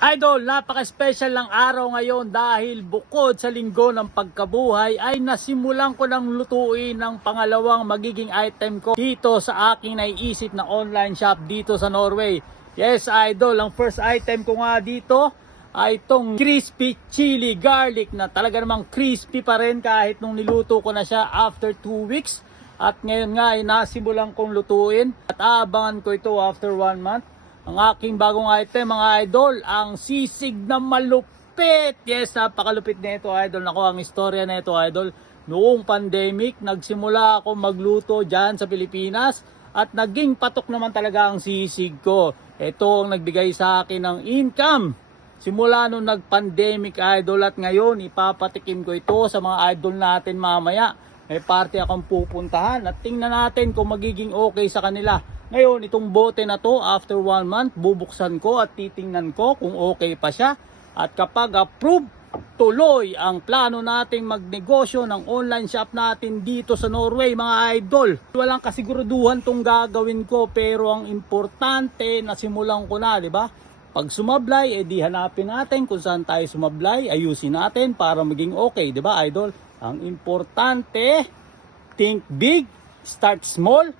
Idol, napaka-special ng araw ngayon dahil bukod sa linggo ng pagkabuhay ay nasimulan ko ng lutuin ng pangalawang magiging item ko dito sa aking naiisip na online shop dito sa Norway. Yes, Idol, ang first item ko nga dito ay itong crispy chili garlic na talaga namang crispy pa rin kahit nung niluto ko na siya after 2 weeks. At ngayon nga ay nasimulan kong lutuin at aabangan ko ito after 1 month. Ang aking bagong item mga idol, ang sisig na malupit. Yes, napakalupit na ito idol. Nako, ang istorya na ito idol. Noong pandemic, nagsimula ako magluto dyan sa Pilipinas at naging patok naman talaga ang sisig ko. Ito ang nagbigay sa akin ng income. Simula nung nag-pandemic idol at ngayon ipapatikim ko ito sa mga idol natin mamaya. May party akong pupuntahan at tingnan natin kung magiging okay sa kanila. Ngayon, itong bote na to, after 1 month, bubuksan ko at titingnan ko kung okay pa siya. At kapag approve, tuloy ang plano nating magnegosyo ng online shop natin dito sa Norway, mga idol. Walang kasiguraduhan tong gagawin ko, pero ang importante na simulan ko na, di ba? Pag sumablay, edi hanapin natin kung saan tayo sumablay, ayusin natin para maging okay, di ba idol? Ang importante, think big, start small,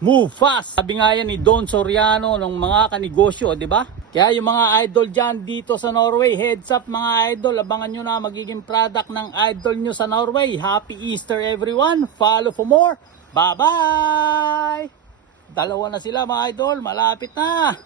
move fast. Sabi nga yan ni Don Soriano ng mga kanegosyo, di ba? Kaya yung mga idol dyan dito sa Norway, heads up mga idol, abangan nyo na magiging product ng idol nyo sa Norway. Happy Easter everyone. Follow for more. Bye-bye! Dalawa na sila mga idol, malapit na.